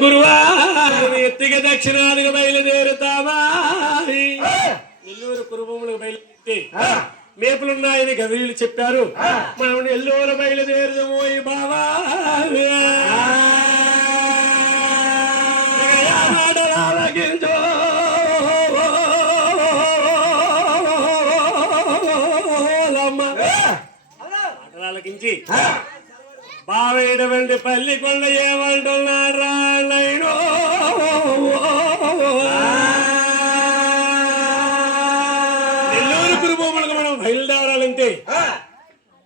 గురువా ఎత్తిగా దక్షిణాదిగా బయలుదేరుతామా నెల్లూరు కురుభూములకు బయలుదేరి మేపులున్నాయని గవీలు చెప్పారు. మనం నెల్లూరు బయలుదేరుదమోయి బావా మాటలాలకించి బావేడవంటి పల్లి కొండ ఏమంటున్నారా నైనో నెల్లూరు కురుభూములకు మనం బయలుదేరాలంటే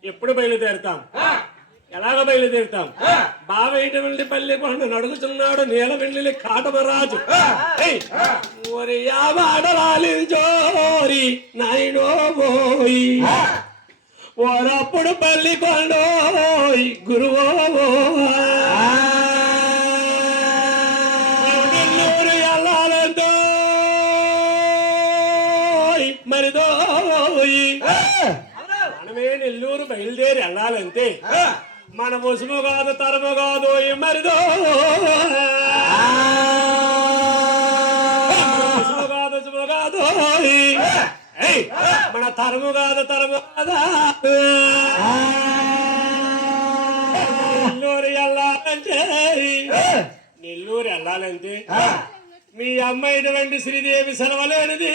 ఎప్పుడు బయలుదేరుతాం, ఎలాగ బయలుదేరుతాం? బావేటవంటి పల్లి కొండ నడుగుతున్నాడు నీల వెల్లి కాటమరాజు. ఓరి యావాడరాలించోరి నైనో పోయి ఓరప్పుడు పల్లి కొండోయ్ గురువో నెల్లూరు వెళ్ళాలంతో మరిదోయ్ మనమే నెల్లూరు బయలుదేరి వెళ్ళాలంటే మన ముసుము కాదు తరము కాదు మరిదో ముసుము కాదు సుము కాదు మన తరము కాదు తరము కాదా నెల్లూరు వెళ్ళాలంటే మీ అమ్మాయిటువంటి శ్రీదేవి సెలవలేనిది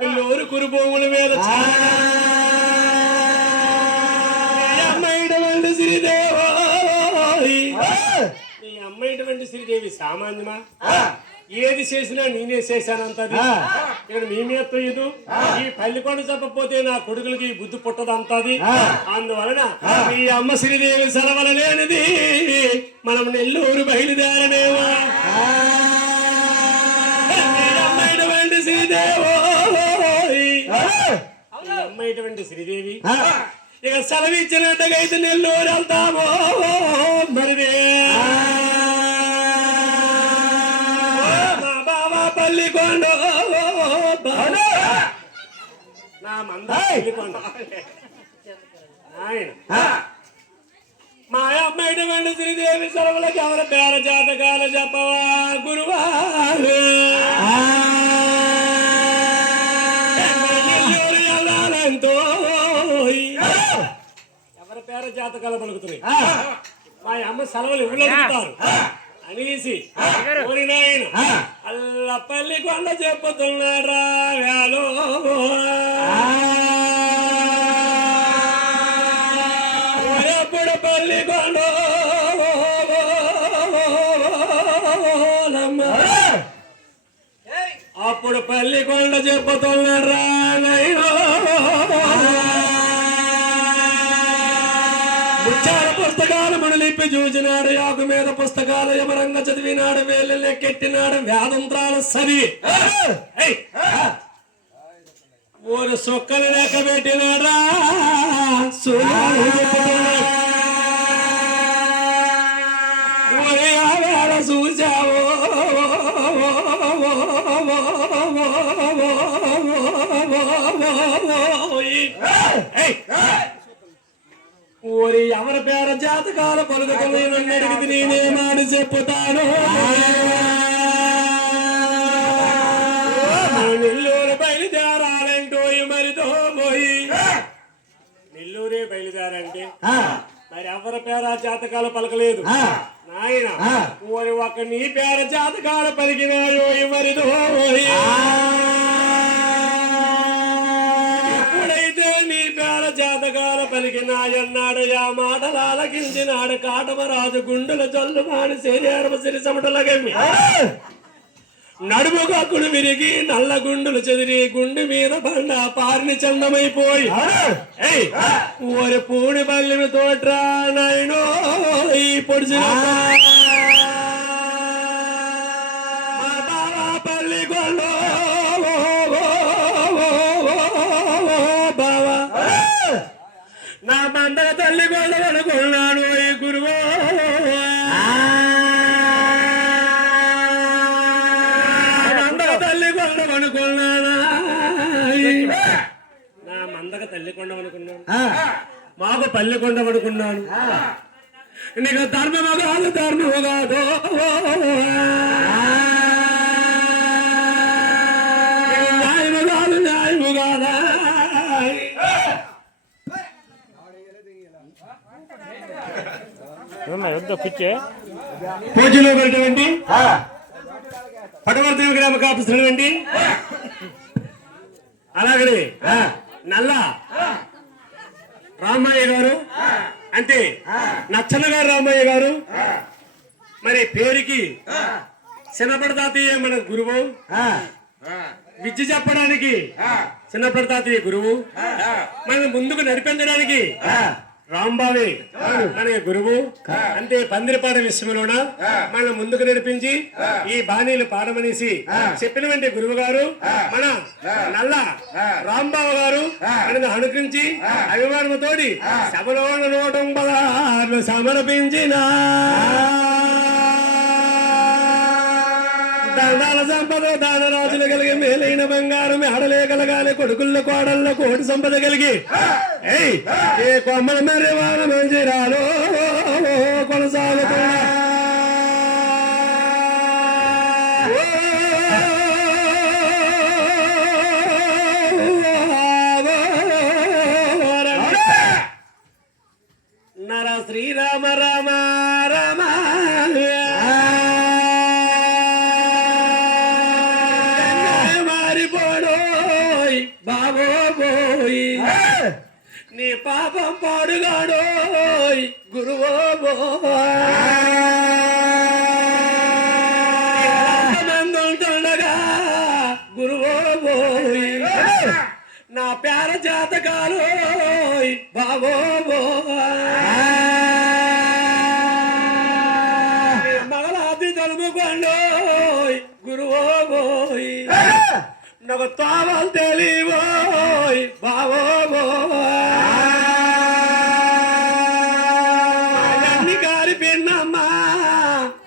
నెల్లూరు కురుభూముల మీద అమ్మాయిటువంటి శ్రీదేవి మీ అమ్మాయిటువంటి శ్రీదేవి సామాన్యమా? ఏది చేసినా నేనే చేశానంతది. ఇక్కడ మీ మీద తొయ్యదు. ఈ పల్లికొండ చెప్పకపోతే నా కొడుకులకి ఈ బుద్ధి పుట్టదు అంతది. అందువలన మీ అమ్మ శ్రీదేవి సెలవుల లేనిది మనం నెల్లూరు బయలుదేరనేవా? అమ్మాయిటువంటి శ్రీదేవి అమ్మాయిటువంటి శ్రీదేవి ఇక సెలవిచ్చినట్టుగా అయితే నెల్లూరు వెళ్తామో మరి పల్లికొండ నా మంద పల్లికొండ మా అమ్మాయిటువంటి శ్రీదేవి సెలవులకి ఎవరి పేర జాతకాలు చెప్పవా గురువా? వెళ్ళాలంతో ఎవరి పేర జాతకాలు పలుకుతున్నాయి. మా అమ్మ సెలవులు ఇవ్వలేకపోతారు అనేసి కోరినాయన అల్ల పల్లికొండ చెప్పుతున్నారా వేలో ఎప్పుడు పల్లికొండ అప్పుడు పల్లికొండ చెప్పుతున్నారా నైనో పుస్తకాలు మనలిప్పి చూసినాడు, యాకు మీద పుస్తకాలు యమరంగా చదివినాడు, వేలు లెక్కెట్టినాడు, వేదంత్రాలు చదివి ఊరు సొక్కలు లెక్క పెట్టినాడా ఊరి ఆవేళ చూసావో ఊరి ఎవరి పేర జాతకాల పలుకుతుంది అడిగితే నేనే మాట చెప్పుతాను. నెల్లూరు బయలుదేరాలంటో మరితో పోయి నెల్లూరే బయలుదేరంటే మరి ఎవరి పేర జాతకాలు పలకలేదు నాయన. ఊరి ఒక నీ పేర జాతకాలు పలికినాయో మరితో పోయి జాతకాల పలికినాయన్నాడు యా మాటలాలకించినాడు కాటమరాజు గుండెల జల్లు మాని శరీరము సిరి చెమటల గమ్మి నడుము కక్కుడు విరిగి నల్ల గుండులు చెదిరి గుండె మీద బండ పారిని చందమైపోయి ఓరి పూడి బల్లిమి తోట్రా నాయనో ఈ పొడిచిన పల్లికొండ నా మందల తల్లి కొండనుకున్నాను ఈ గురువో మందల తల్లి కొండనుకున్నానా నా మందక తల్లి కొండనుకున్నాను మాకు పల్లి కొండనుకున్నాను నీకు ధర్మము కాదు ధర్మము కాదు న్యాయము కాదు న్యాయము కాదా పూజలో పెట్టినటువంటి పటవర్తి గ్రామ కాపుస్తున్నటువంటి అలాగనే నల్ల రామయ్య గారు అంటే నచ్చన గారు రామయ్య గారు మరి పేరుకి చిన్నపడతాతయ్య మన గురువు విద్య చెప్పడానికి చిన్నపడతాతయ్య గురువు మన ముందుకు నడిపించడానికి రాంబావి అనే గురువు అంటే పందిరిపాట విషయంలోన మన ముందుకు నడిపించి ఈ బాణీలు పాడమనేసి చెప్పినటువంటి గురువు గారు మన నల్ల రాంబాబు గారు మనని అనుకరించి అభిమానముతోటి సభలో 196 సమర్పించిన దండాల సంపద దానరాజులు కలిగి మేలైన బంగారం ఆడలే కలగాలి కొడుకుల కోడళ్ళ కోటి సంపద కలిగి ఏ కొమ్మల మరి వాళ్ళ మంచిరాలో కొనసాగుతున్నా నర శ్రీరామ రామ రామ నీ పాపం పాడుగాడోయ్ గురువో మందుంటుండగా గురువో నా పేర జాతకాలోయ్ బాబో మగలాది తలుపుకోండోయ్ గురువో నాకు తావలు తెలివోయ్ బాబో కారి పిన్నమ్మా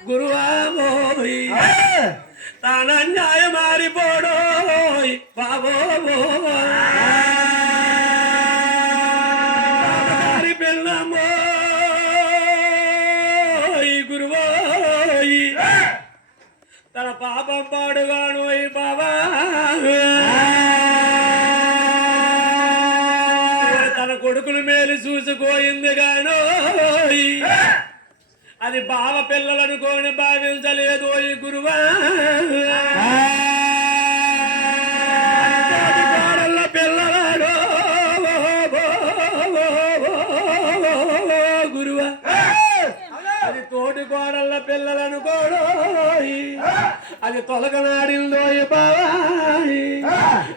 గురువాబోయ్ తాన న్యాయ మారిపోడోయ్ బాబో కారి పిన్నమ్మోయ్ గురువోయ్ తన పాపం పాడుగాను బాబా తన కొడుకులు మేలు చూసుకోయింది గాను అది బావ పిల్లలనుకోని భావించలేదు ఈ గురువా పిల్లలాడో గురువా అది తోటి కోడళ్ళ పిల్లలనుకోడో అది తొలగనాడిందో బావాయి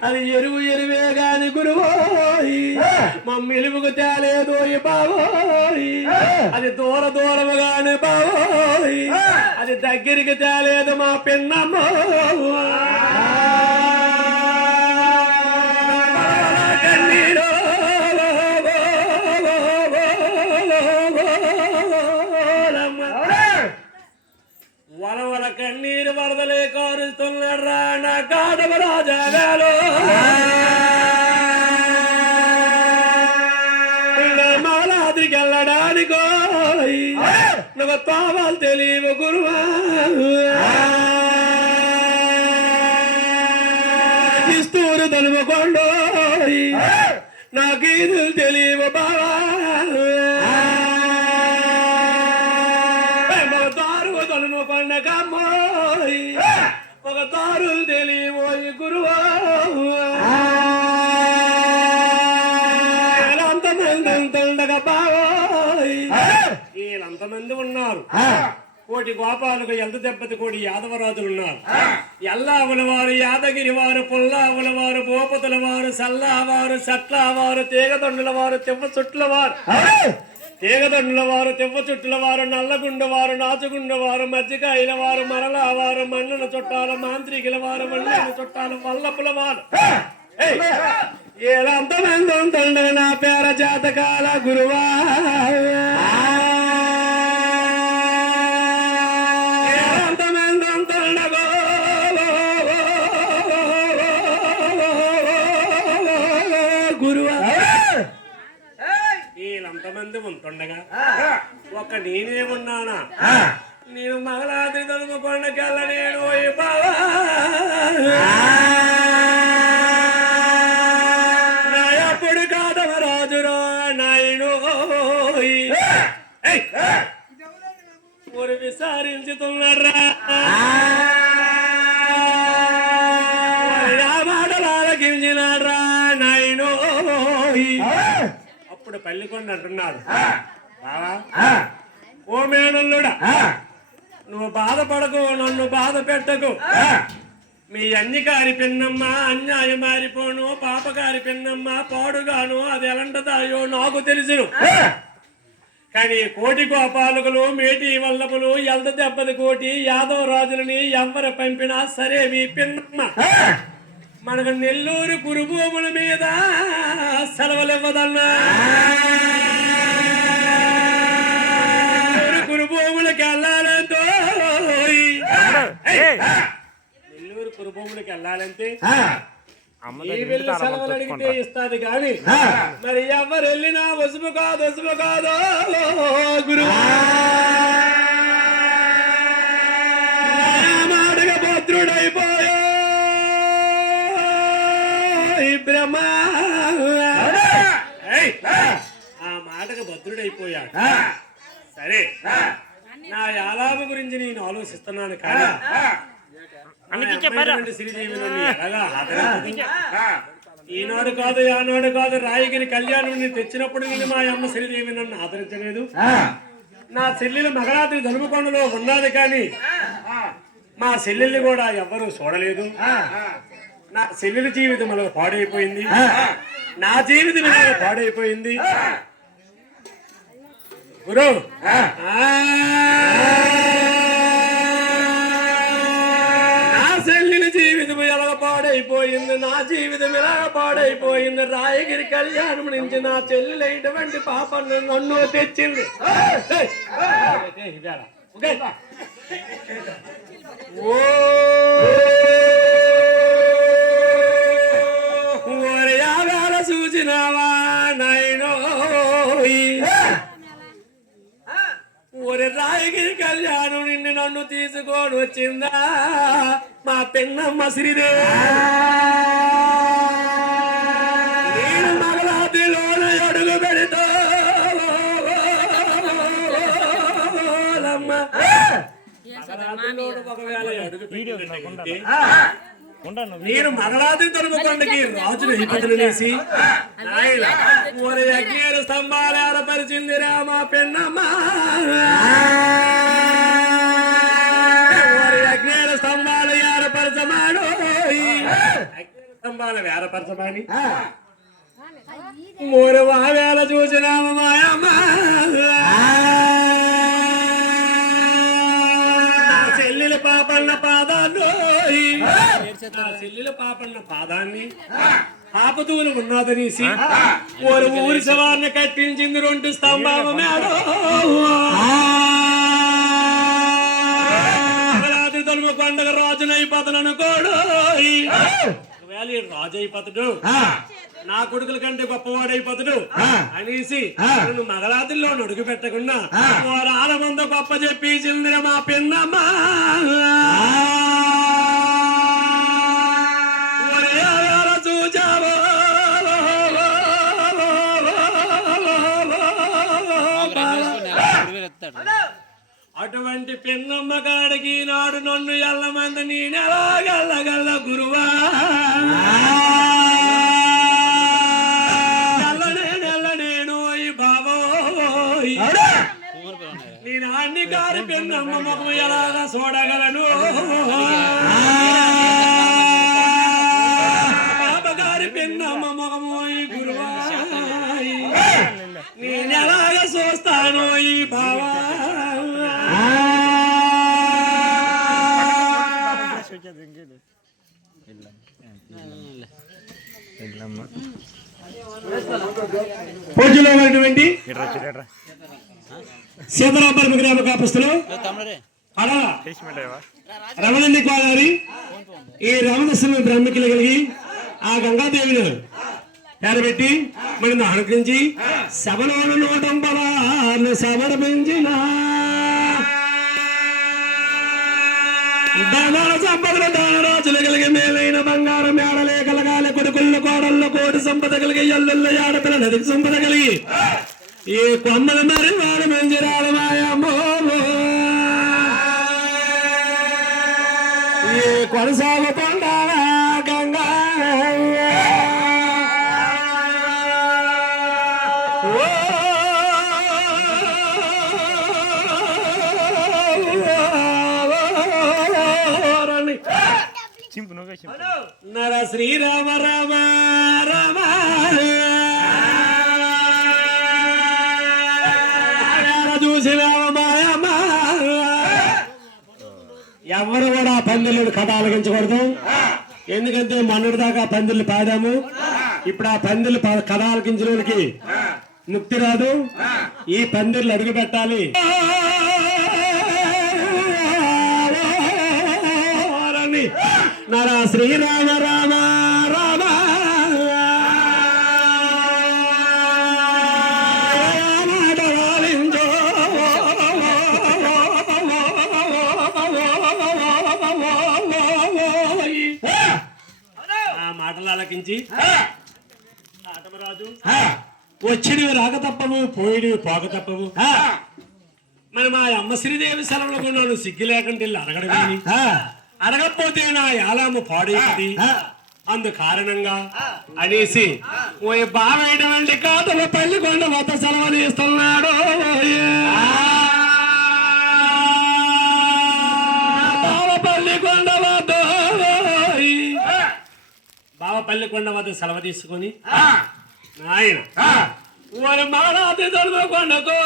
అది ఎరువే గాని గురువోయి మమ్మిలుగుకు తేలేదో బావోయి అది దూరము గాని బావోయి అది దగ్గరికి తేలేదు మా పిన్నమ్మో కన్నీరో వలవల కన్నీరు వరదలే కారుస్తున్నారా నా కాడవ రాజాగాలో మాలాద్రికి వెళ్ళడానికో నువ్వు తావాలు తెలియవు గురువా ఇస్తూరు తనుముకోండో నాకు ఇది తెలియవు బావా పండగమ్మోయ్ ఒక దారులు తెలియబోయి గురువా అంతమంది బావోయ్ వీళ్ళంతమంది ఉన్నారు కోటి గోపాలకు ఎంత దెబ్బతి కోటి యాదవరాజులు ఉన్నారు ఎల్లావుల వారు యాదగిరి వారు పుల్లావుల వారు భూపతుల వారు సల్లావారు సట్లావారు తీగదొండుల వారు తివ్వ చుట్ల వారు తీగదండుల వారు తెవ్వ చుట్టుల వారు నల్లగుండ వారు నాచుగుండ వారు మజ్జికాయల వారు మరలా వారు మన్నుల చుట్టాల మాంత్రికుల వారు మళ్ళీల చుట్టాల వల్లపుల వారు ఏలంతమంది నా పేర జాతకాల గురువా వీళ్ళంతమంది ఉంటుండగా ఒక నేనే నేను మగలాది తలుపు కొండకెళ్ళ నేను ఓయ్ బావా నాయప్పుడు కాదవ రాజురో నాయను ఊరు విసారించుతున్నారా మాటలు ఆలకించినాడ్రా నాయను అప్పుడు పల్లికొండ అంటున్నాడు ఓ మేనల్లుడా నువ్వు బాధపడకు నన్ను బాధ పెట్టకు మీ అన్నికారి పిన్నమ్మ అన్యాయం మారిపోను పాపగారి పిన్నమ్మ పాడుగాను అది ఎలాంటిదాయో నాకు తెలుసును కానీ కోటి గోపాలకులు మేటి వల్లపులు ఎల్ద దెబ్బది కోటి యాదవ రాజులని ఎవరు పంపినా సరే మీ పిన్నమ్మ మనకు నెల్లూరు కురుభూముల మీద సెలవులివ్వదన్నా కురుభూములకి వెళ్ళాలంటే నెల్లూరు కురుభూములకి వెళ్ళాలంటే సెలవులు అడిగితే ఇస్తాది కానీ మరి ఎవరు వెళ్ళినా వసుపు కాదు గురు మాటగా భద్రుడైపోయా బ్రహ్మ ఆ మాటగా భద్రుడైపోయాడు సరే నా యాలాభ గురించి నేను ఆలోచిస్తున్నాను కానీ శ్రీదేవి ఈనాడు కాదు ఆనాడు కాదు రాయగిరి కళ్యాణం తెచ్చినప్పుడు నేను మా అమ్మ శ్రీదేవి నన్ను ఆదరించలేదు నా చెల్లెలు మగరాత్రి ధనుమకొండలో ఉన్నది కానీ మా చెల్లెల్ని కూడా ఎవ్వరూ చూడలేదు నా చెల్లెల జీవితం అలా పాడైపోయింది నా జీవితం ఇలా పాడైపోయింది గురు పాడైపోయింది నా జీవితం ఇలా పాడైపోయింది రాయగిరి కళ్యాణం నుంచి నా చెల్లెలు ఎటువంటి పాపను నన్ను తెచ్చింది ఓ చూసినావా నాయనో ఒరే రాయగిరి కళ్యాణం నిన్ను నన్ను తీసుకొని వచ్చిందా మా పెన్నమ్మ శ్రీదేవి నేను మగలాదిలోన అడుగు పెడతా ఒకవేళ అడుగు పెట్టి నేను మగలాది తొలగకొండకి రాజును హిపతులు వేసి అగ్నేరు స్తంభాలు ఏర్పరిచింది రామా పెన్నమ్మ అగ్నేరు స్తంభాలు ఏర్పరచమాడు స్తంభాలు ఏర్పరచమని మూడు వావేళ చూసినాము మాయమ్మ చెల్లెల పాపన్న పాదాలు చెల్లెల పాపన్న పాదాన్ని పాపతూలు ఉన్నదనేసి ఊరి శవాన్ని కట్టించింది 2 స్తంభాల మేడ తొలుము పండుగ రాజునైపోతననుకోడు రాజైపోతాడు నా కొడుకుల కంటే గొప్పవాడైపోతాడు అనేసి నన్ను మగలాదిలో అడుగు పెట్టకుండా ఆలమంద గొప్ప చెప్పి చిందిర మా పిన్నమ్మ చూచావో అటువంటి పిన్నమ్మ కాడికి నాడు నన్ను ఎల్లమంది నేనెలాగల్లగల్ల గురువా నేను ఈ బాబోయ్ నేను అన్ని గారి పిన్నమ్మ ముఖం ఎలాగా చూడగలను బాబగారి పిన్నమ్మ ముఖము ఈ గురువా నేను ఎలాగ చూస్తాను ఈ బావా పూజలో ఉన్నటువంటి సీతారాంపురం గ్రామ కాపస్తులు అలా రమణి కోదారి ఈ రామదర్శన బ్రాహ్మణులు కలిగి ఆ గంగాదేవిని పేరబెట్టి మనం అనుకరించి సభలోను 190 సమర్పించిన దానాల సంపదలు దాన రాజులు కలిగి మేలైన బంగారం మేడలే కలగాలి కొడుకుళ్ళు కోడళ్ళు కోటి సంపద కలిగి ఎల్లుళ్ళు ఆడపిల్ల నదికి సంపద కలిగి ఈ కొమ్మల మరి వాడు మంజిరాల మాయమ్మో ఈ కొనసాగు పండాల గంగా నర శ్రీరామ రామ రామ చూసి రామమాయమ్మ ఎవరు కూడా పందులు కథ ఆలకించకూడదు. ఎందుకంటే మొన్నటి దాకా పందులు పాడాము. ఇప్పుడు ఆ పందులు కథ ఆలకించిన వాళ్ళకి ముక్తి రాదు. ఈ పందిర్లు అడుగు పెట్టాలి. నర శ్రీరామ రామ రామ ఆ మాటలు ఆలకించి ఆటమరాజు వచ్చినవి రాక తప్పవు, పోయినవి పోక తప్పవు. మరి మా అమ్మ శ్రీదేవి సెలవులు కొన్నాను సిగ్గు లేకుండా వెళ్ళి అడగడం కానీ అడగకపోతే నా యాలాము పాడేది. అందు కారణంగా అనేసి ఓ బావేటువంటి కాతల పల్లి కొండ వద్ద సెలవులు ఇస్తున్నాడు. బావపల్లి కొండ వద్ద బావపల్లి కొండ వద్ద సెలవు తీసుకొని ఆయన ఓరి మారాది దొరుకు కొండకు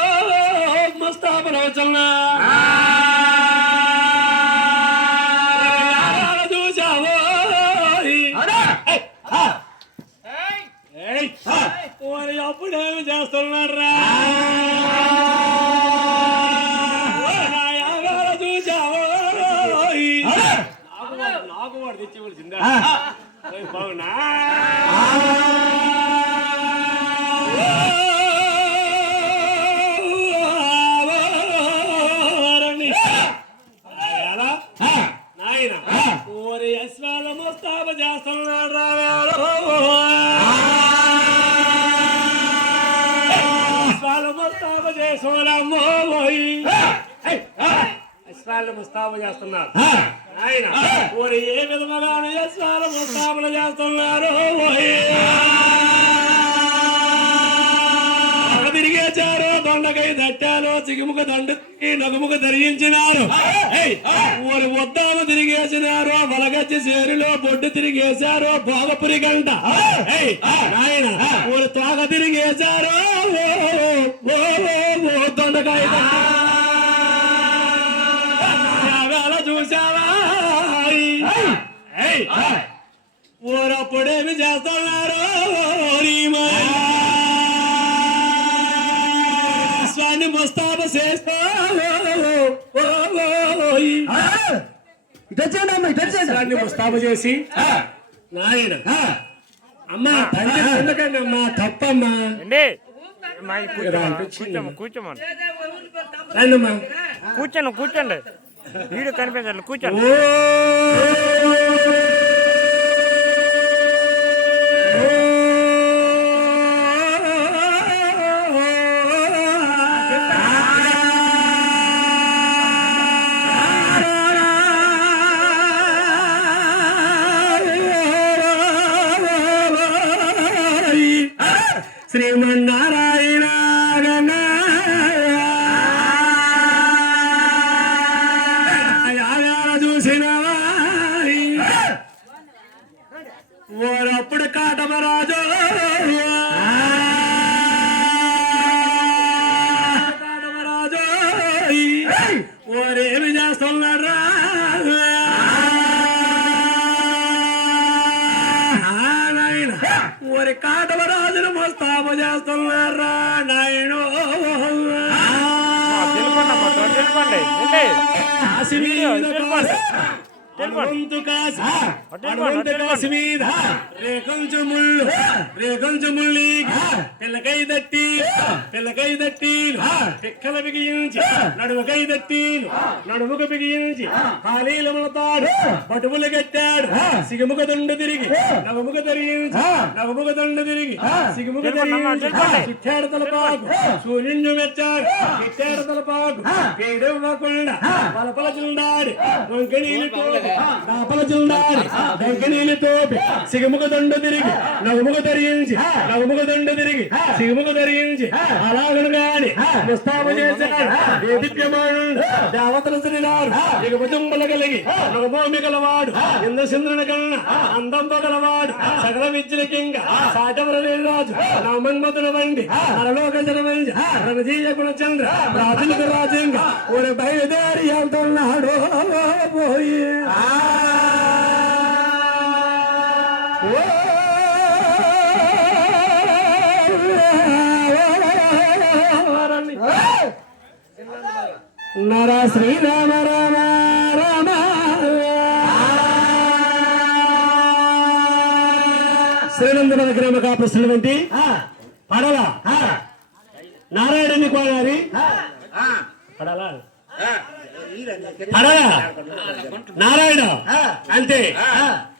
మస్తాపరవచన్నా అప్పుడేమి చేస్తున్నారా చూసావో నాకు వాడు తెచ్చివలసిందా బాగున్నా నాయన ఓరి అశ్వాల ముస్తాబ చేస్తున్నాడు రావాడు. అశ్వాలు ముస్తాబు చేస్తున్నారు ఆయన ఓరి ఏ విధముగాను అశ్వాలు ముస్తాబులు చేస్తున్నారు. తిరిగేచారు దొండకై దట్టాలు చిగుముక దండ నగుముక ధరించినారు. ఊరి ఉద్దాము తిరిగేసినారు వలగచ్చి చేరులో బొడ్డు తిరిగేశారు భోగపురి గంట ఆయన ఊరి తోక తిరిగేశారు దొండకాయ చూసావా ఊరప్పుడేమి చేస్తున్నారు. స్వామి ముస్తాబు చేస్తా ముస్తాబు చేసి నాయన అమ్మా ఎందుకండి అమ్మా తప్పమ్మా కూర్చోండి కూర్చోండి వీడియో కనిపించాలి కూర్చోండి. శ్రీమన్నారాయణ చూసినవా ఓరప్పుడు కాటమరాజు కాటమరాజు ఓరేమి చేస్తున్నారా ఓరి కాటమరాజును మస్తాబు చేస్తున్నారా నాయను హనుమంతు కాసి హనుమంతు కాసి మీద రేకొంచెం ముళ్ళు పిల్లకై దట్టి పిక్కల బిగించి నడుముకై దట్టి నడుముక బిగించి ఖాళీలు ముడతాడు పటువులు కట్టాడు సిగముక దండు తిరిగి నవముక తిరిగి సిగముక తిరిగి చిట్టాడు తలపాకు సూర్యుడు మెచ్చాడు చిట్టాడు తలపాకు పేడవ్వకుండా పలపల చుండాడి వంకనీళ్ళు తోపి దాపల చుండాడి వంకనీళ్ళు తోపి సిగముక దండు తిరిగి నవముక ధరించి సిగముక ధరించి అలాగను గాని ముస్తాబు చేశాడు దేదీప్యమానుడు దేవతల శ్రీనాడు ఇక భుజంబల కలిగి నగభూమి గలవాడు ఇంద్రచంద్రుని కన్నా అందంబ గలవాడు సకల విద్యుల కింగ సాటవరలేని రాజు నామన్మతుల వండి నరలోక జనవంజ రణజీయ గుణచంద్ర రాజులకు రాజ్యంగా ఒక బయలుదేరి వెళ్తున్నాడు పోయి నర శ్రీరామ రామ రామ శ్రీనందన గ్రామ కాపస్తున్నటువంటి పడల నారాయణుని కోడారి పడల నారాయణ అంతే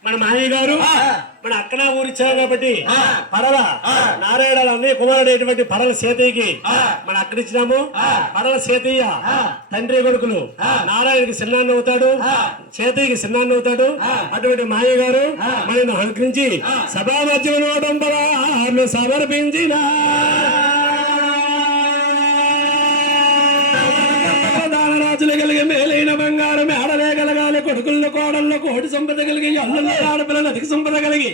మన మాయ గారు మన అక్కన ఊరిచ్చారు కాబట్టి పడల నారాయణ అన్నయ్య కుమారుడైనటువంటి పడల సీతయ్యకి మన అక్కడిచ్చినాము పడల సీతయ్య తండ్రి కొడుకులు నారాయణకి చిన్నాన్న అవుతాడు సీతయ్యకి చిన్నాన్న అవుతాడు అటువంటి మాయ గారు మనను అనుకరించి సభామధ్యమును సమర్పించిన రాజులు కలిగి మేలైన బంగారం ఆడలే కలగాలి కొడుకులను కోడళ్ళు కోటి సంపద కలిగి అల్లుల ఆడపిల్లలు అధిక సంపద కలిగి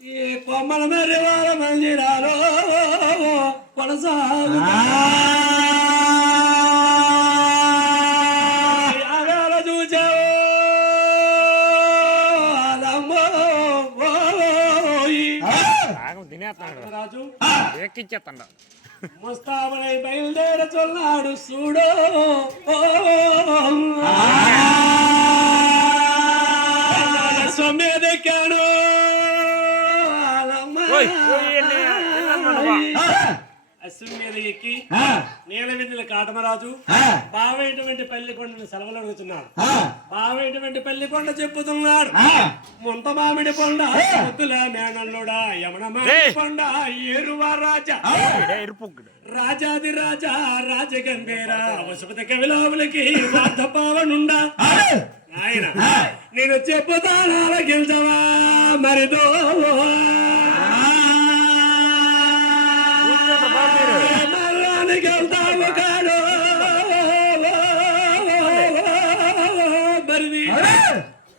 ఈ కొమ్మల మరి వార మందిరాలో కొనసాగు చూచావు రాజు ఎక్కిచ్చేస్తాడు ముస్తాబై బయలుదేరచున్నాడు చూడు సొమ్మెదెక్కాడు అశ్వం మీద ఎక్కి నీల విధుల కాటమరాజు బావేటువంటి పల్లికొండను సెలవులు అడుగుతున్నాడు బావేటువంటి పల్లికొండ చెప్పుతున్నాడు ముంత మామిడి కొండ ముద్దుల మేనల్లుడా యమన మామిడి కొండ ఏరువా రాజా రాజాది రాజా రాజగంభీర వసుపతి కవిలోములకి వార్తపావనుండా ఆయన నేను చెప్పుతాను ఆలకించవా మరిదో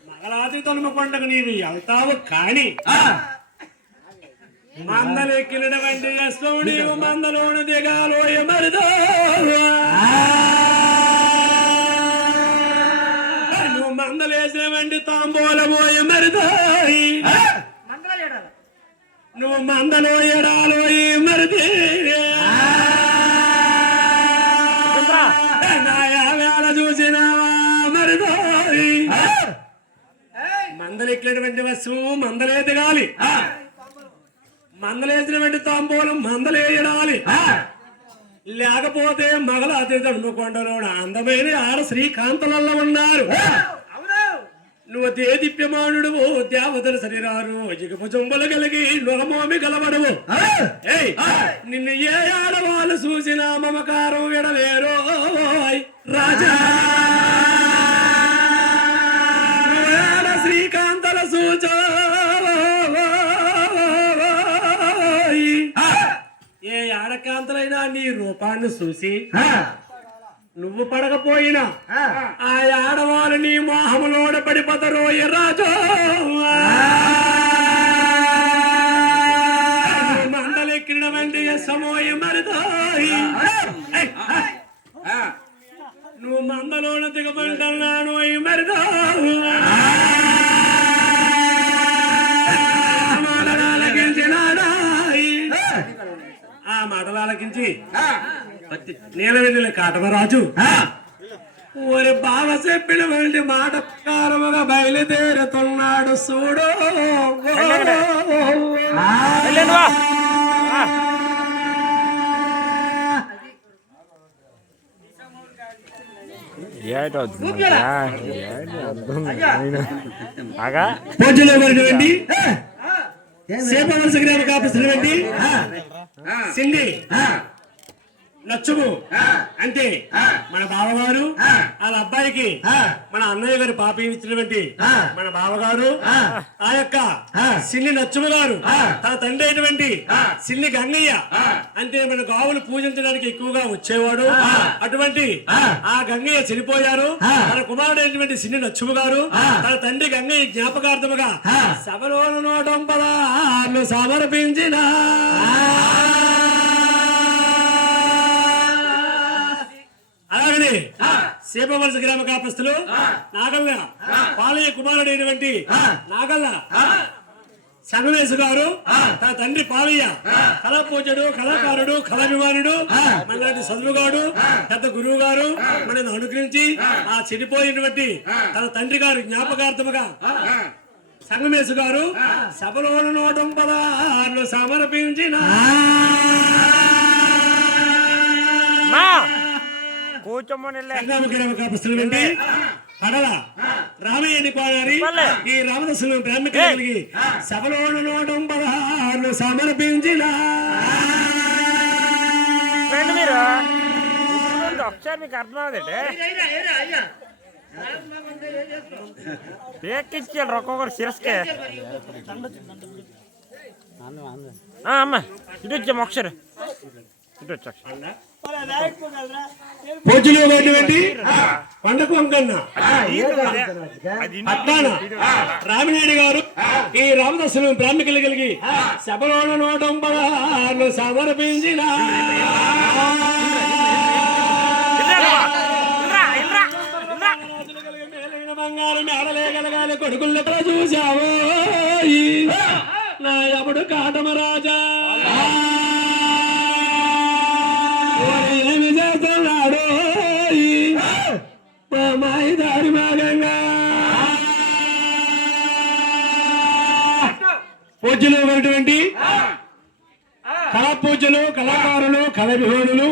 మగరాత్రి తొలమ పండుగ నీవి అవుతావు కాని మందలెక్కినటువంటి అశ్వము నీవు మందలోను దిగాలోయ మరిదో నువ్వు మందలేసినవంటి తాంబూలమోయ మరిదో నువ్వు మందలో ఎడాలోయ మరిది చూసినావా మరిదో మందలెక్కినటువంటి వస్తువు మందలే దిగాలి మందలేసినటువంటి తాంబూలం మందలేయడాలి లేకపోతే మగలాతి తడుముకొండలో అందమైన ఆడ శ్రీకాంతలలో ఉన్నారు నువ్వు దేదీప్యమానుడు దేవతల శరీరారు జిగభుజంబులు కలిగి నొగమోమి గలవడవు నిన్ను ఏ ఆడవాళ్ళు చూసినా మమకారం విడలేరు రాజా శ్రీకాంతల సూచ ఏ ఆడకాంతలైనా నీ రూపాన్ని చూసి నువ్వు పడకపోయినా ఆ ఆడవాళ్ళు నీ మోహములోడ పడిపోతారోయ రాజు మందలెక్కిన వంటి సమోయ మరిదాయి నువ్వు మందలోన దిగబంటున్నాను అయి మరిదా ఆ మాటలు ఆలకించి నీలవెన్నెల కాటమరాజు ఓరి బావ చెప్పిన వంటి మాట ప్రకారముగా బయలుదేరుతున్నాడు చూడు. వెళ్ళండి వా. పూజలో పడినటువంటి సేపవలస గ్రామ కాపిస్తున్నటువంటి సిండి నచ్చుము అంటే మన బావగారు వాళ్ళ అబ్బాయికి మన అన్నయ్య గారు పాప ఇచ్చినటువంటి మన బావగారు ఆ యొక్క సిన్ని నచ్చుము గారు తన తండ్రి అయినటువంటి సిన్ని గంగయ్య అంటే మన గావులు పూజించడానికి ఎక్కువగా వచ్చేవాడు. అటువంటి ఆ గంగయ్య చనిపోయారు. తన కుమారుడు అయినటువంటి సిన్ని నచ్చుము గారు తన తండ్రి గంగయ్య జ్ఞాపకార్థముగా సభలోను 116 సమర్పించిన అలాగనే సేపవలస గ్రామ కాపస్తులు నాగల్ల పాలయ్య కుమారుడైనటువంటి నాగల్ల సంగమేశు గారు తన తండ్రి పాలయ్య కళాపూజడు కళాకారుడు కళాభిమానుడు మనలాంటి చదువుగాడు పెద్ద గురువు గారు మనల్ని అనుగ్రహించి ఆ చెడిపోయినటువంటి తన తండ్రి గారు జ్ఞాపకార్థముగా సంగమేశు గారు సభలో 116 సమర్పించిన కూర్చోమని కడల రామయ్యని కోరారి ఈ రామదర్శనం బ్రాహ్మణ కలిగి సభలో 116 సమర్పించిన మీరు ఒకసారి మీకు అర్థం అవుదండి. పేకిచ్చాడు ఒక్కొక్కరు శిరస్కే. అమ్మా ఇటు వచ్చాము ఒకసారి ఇటు వచ్చా పూజలు పెట్టి పండకు అంకన్న అట్టాన రామినేని గారు ఈ రామదర్శనం బ్రాహ్మణులు కలిగి సభలో 116 సమర్పించిన బంగారం ఆడలేగలగాలి కొడుకుల్లో చూసావో నా ఎప్పుడు కాటమరాజా ఏమి చేస్తున్నాడు మాయి దారి భాగంగా పూజలు ఉన్నటువంటి కళా పూజలు కళాకారులు కళాభిమానులు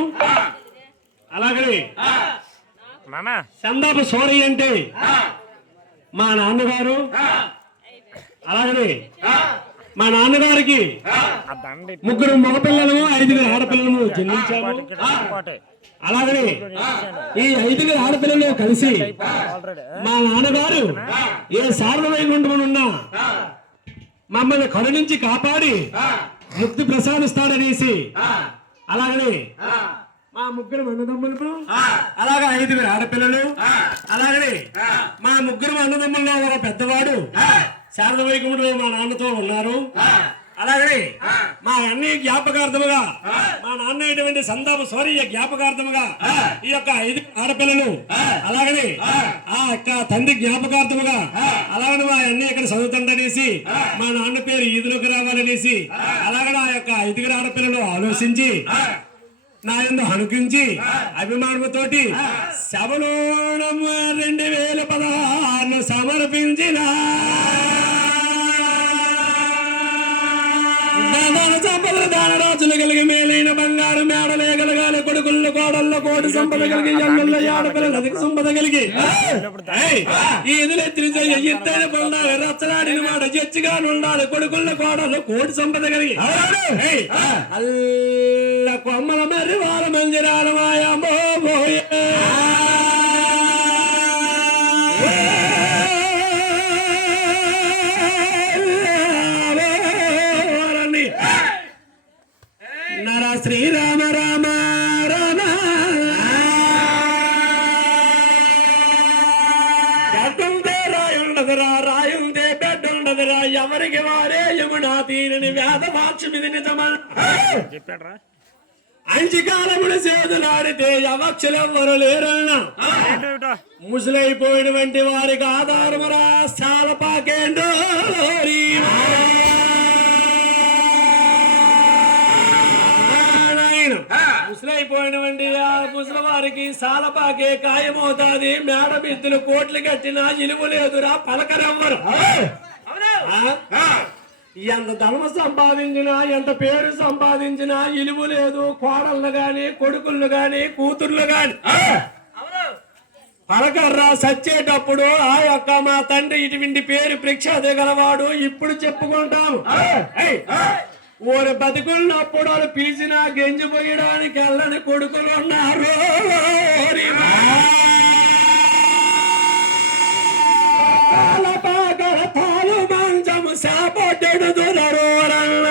అలాగనే చందాప సోరీ అంటే మా నాన్నగారు అలాగనే మా నాన్నగారికి 3 మగపిల్లలు 5 ఆడపిల్లలు జన్మించాము. అలాగనే ఈ 5 ఆడపిల్లలు కలిసి మా నాన్నగారు ఏ శారద వైకుంఠమునున్నా మమ్మల్ని కరుణించి కాపాడి ముక్తి ప్రసాదిస్తాడనేసి అలాగనే మా 3 అన్నదమ్ములకు అలాగే 5 ఆడపిల్లలు అలాగనే మా 3 అన్నదమ్ముల్లో ఒక పెద్దవాడు శారద వైకుంఠంలో మా నాన్నతో ఉన్నారు. అలాగనే మా అన్నయ్య జ్ఞాపకార్థముగా మా నాన్న అయినటువంటి సందాప సౌరయ్య జ్ఞాపకార్థముగా ఈ యొక్క 5 ఆడపిల్లలు అలాగనే ఆ యొక్క తండ్రి జ్ఞాపకార్థముగా అలాగనే మా అన్నయ్య ఇక్కడ చదువుతుండనేసి మా నాన్న పేరు ఈదులోకి రావాలనేసి అలాగనే ఆ యొక్క 5 ఆడపిల్లలు ఆలోచించి నా యందు అనుగ్రహించి అభిమానముతోటి సభలో 2016 సమర్పించిన దానరాజులు కలిగి మేలైన బంగారు మేడలే కలగాలి కొడుకుల్లో కోడల్లో కోటి సంపద కలిగి జన్మల్లో ఆడపిల్లలు అధిక సంపద కలిగి ఈ ఎదులెత్తి ఎత్తైన పొందాలి రచ్చలాడిన మాట జచ్చిగా ఉండాలి కొడుకుల్లో కోడల్లో కోటి సంపద కలిగి అల్ల కొమ్మల మరి వార మందిరాల మాయమో నర శ్రీరామ రామ రామ బెడ్డుందే రాయుండదురా రాయుందే బెడ్డుండదురా ఎవరికి వారే యమునా తీరని వేద వాక్షమిది నిజమా చెప్పాడ్రా. అంచికాలములు చేతులాడితే అవక్షలెవ్వరు లేరన్నా ముసలైపోయినటువంటి వారికి ఆధారము రాష్ట్రాల పాకేండో ముసలైపోయినవండి ఆ ముసలి వారికి సాలపాకే ఖాయమవుతాది. మేడ బిద్దులు కోట్లు కట్టినా ఇలువ లేదురా పలకరెవ్వరు. ఎంత ధనము సంపాదించినా ఎంత పేరు సంపాదించినా ఇలువ లేదు. కోడళ్ళు గాని కొడుకుళ్ళు గాని కూతుర్లు గాని పలకర్రా. సచ్చేటప్పుడు ఆ యొక్క మా తండ్రి ఇటువంటి పేరు ప్రఖ్యాతి గలవాడు ఇప్పుడు చెప్పుకుంటాము. ఊరి బతుకున్నప్పుడు వాళ్ళు పిలిచిన గెంజి పోయడానికి వెళ్ళని కొడుకులు ఉన్నారు. తాలు మంచము శాపడ్డడు దురరోరల్ల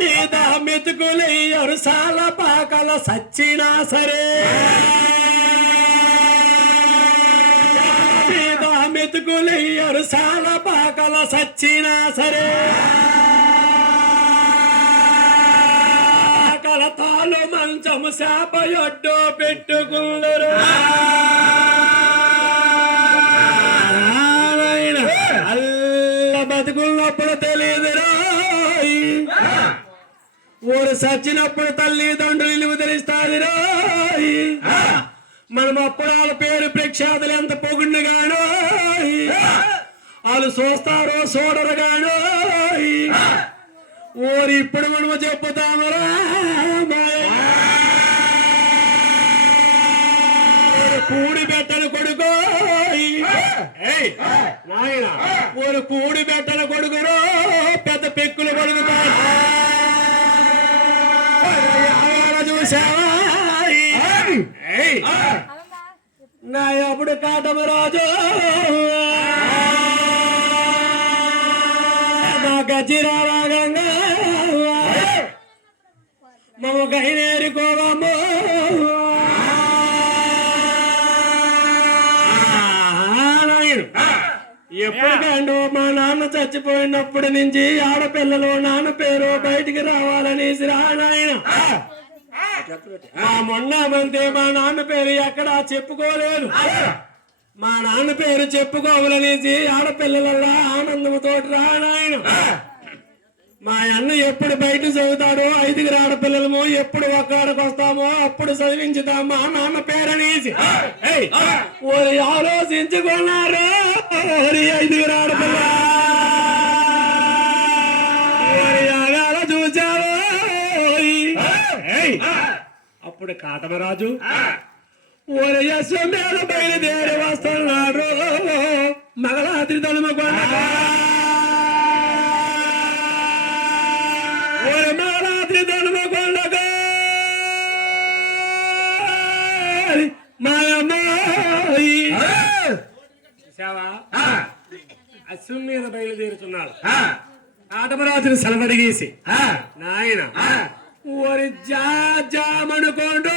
మీద మెతుకులయ్యరు సాల పాకల సచ్చినా సరే. మీద మెతుకులయ్యరు సాల పాకల సచ్చినా సరే. తాలు మంచము శాపయొడ్డు పెట్టుకున్నారు. అల్ల బతుకున్నప్పుడు తెలియదురా. ఊరు సచ్చినప్పుడు తల్లిదండ్రులు ఇలువ తెలుస్తాదిరా. మనం అప్పుడు వాళ్ళ పేరు ప్రఖ్యాతులు ఎంత పొగుండుగానో వాళ్ళు చూస్తారో చూడరు గానో. ఊరు ఇప్పుడు మనము చెప్పుతామరా. కూడి పెట్టను కొడుకో నాయన. ఊరు కూడి పెట్టను కొడుకురో పెద్ద పెక్కులు కొడుకుతారు. చూసావా నా అప్పుడు కాటమరాజు నా గజిరాగంగా మమ్మ గైనేరుకోవమ్మో. ఎప్పటికండో మా నాన్న చచ్చిపోయినప్పటి నుంచి ఆడపిల్లలు నాన్న పేరు బయటికి రావాలనేసి నాయన. మా మొన్నమంతే మా నాన్న పేరు ఎక్కడా చెప్పుకోలేదు. మా నాన్న పేరు చెప్పుకోవాలనేసి ఆడపిల్లల ఆనందంతో నాయన. మా అన్న ఎప్పుడు బయట చదువుతాడో 5 ఆడపిల్లలము ఎప్పుడు ఒక్కడికి వస్తామో అప్పుడు చదివించుతాం మా నాన్న పేరనేసి. ఓరి ఆలోచించుకున్నారు 5 ఆడపిల్ల. చూసావో అప్పుడు కాటమరాజు ఓరి యశ మీద బయలుదేరి వస్తున్నాడు. మగరాత్రి తొలమకొండ మగరాత్రి తొలమకొండ మాయమ్మాయి చూసావా అశ్వం మీద బయలుదేరుతున్నాడు. కాటమరాజుని సెలవడిగేసి నాయన ఓరి జామనుకోండు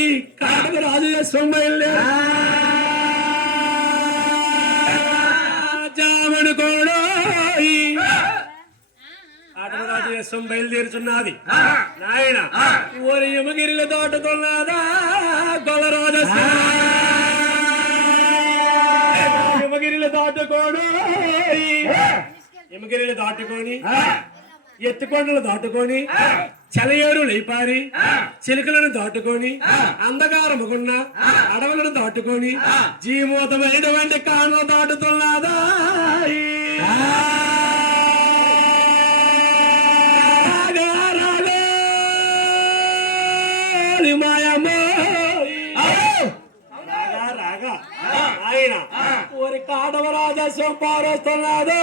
ఈ కాటమరాజు అశ్వం బయలుదేరు. జామనుకోండు కాటమరాజు అశ్వం బయలుదేరుచున్నది. నాయన ఓరి యమగిరిలో తోటతున్నదా గొల్లరాజు యమగిరిలో దాటుకోడు. యమగిరిని దాటుకొని ఎత్తుకొండలు దాటుకొని చలయేరు లేపారి చిలుకలను దాటుకొని అంధకారముకున్న అడవులను దాటుకొని జీమూతమైనటువంటి కాను దాటుతున్నదా. రాగా ఆయన ఊరి కాటమరాజస్వం పారేస్తున్నాడు.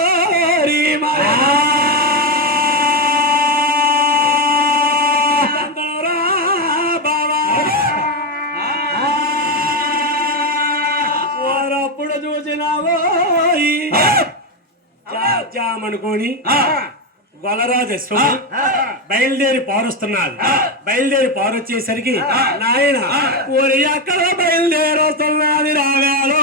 అప్పుడు చూసినావో జామనుకోని గొల్లరాజస్వామి బయలుదేరి పారుస్తున్నది. బయలుదేరి పారొచ్చేసరికి నాయన ఊరి ఎక్కడ బయలుదేరి వస్తున్నది రాగాలో